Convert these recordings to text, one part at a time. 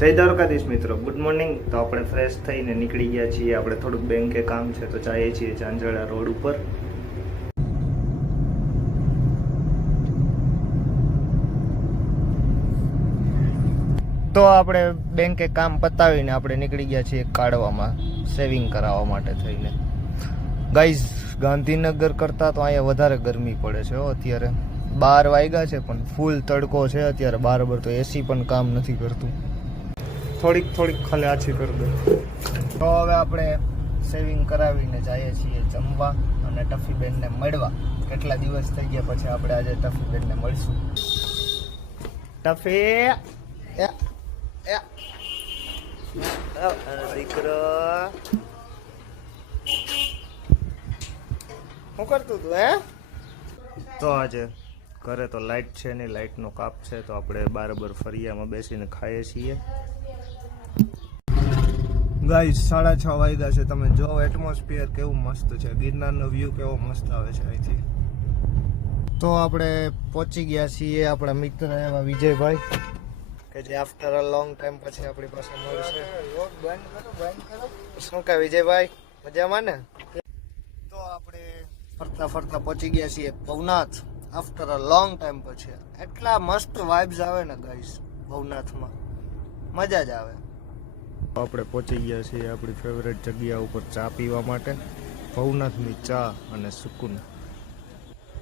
જય દ્વારકાધીશ મિત્રો, good morning. તો આપણે ફ્રેશ થઈને નીકળી ગયા છીએ. આપણે થોડુંક બેંકે કામ છે તો જઈએ છીએ ચાંચળા રોડ ઉપર. તો આપણે બેંકે કામ પતાવીને આપણે નીકળી ગયા છીએ કાઢવામાં, સેવિંગ કરાવવા માટે થઈને. ગાઈઝ, ગાંધીનગર કરતાં તો અહીંયા વધારે ગરમી પડે છે અત્યારે. 12 વાગ્યા છે પણ ફૂલ તડકો છે અત્યારે. બરાબર તો એસી પણ કામ નથી કરતું. થોડીક ખાલી આછી કરી દો. તો હવે આપણે સેવિંગ કરાવીને જઈએ છીએ જમવા અને ટફીબેનને મળવા. કેટલા દિવસ થઈ ગયા પછી આપણે આજે ટફીબેનને મળશું. ટફી દીકરો શું કરતું તું હે? તો આજે ઘરે તો લાઇટ છે નહીં, લાઇટનો કાપ છે તો આપણે બરાબર ફરિયામાં બેસીને ખાઈએ છીએ. ગાઈસ 6:30 વાગ્યા છે. તમે જો એટમોસ્ફિયર કેવું મસ્ત છે, ગિરનારનો વ્યૂ કેવો મસ્ત આવે છે અહીંથી. તો આપણે પહોંચી ગયા છીએ આપણા મિત્ર એવા વિજયભાઈ, કે જે આફ્ટર અ લોંગ ટાઈમ પછી આપણી પાસે મળશે. શું કહે વિજયભાઈ, મજામાં ને? તો આપણે ફરતા પહોંચી ગયા છીએ Bhavnath after a long time પછી. એટલા મસ્ત વાઇબ્સ આવે ને ગાઈસ ભવનાથમાં, મજા જ આવે. આપણે પહોંચી ગયા છીએ આપણી ફેવરેટ જગ્યા ઉપર ચા પીવા માટે, ભવનાથની ચા અને સુકૂન.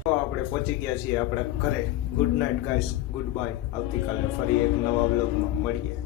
તો આપણે પહોંચી ગયા છીએ આપણા ઘરે. Good night guys, good bye. આવતીકાલે ફરી એક નવા વ્લોગમાં મળીએ.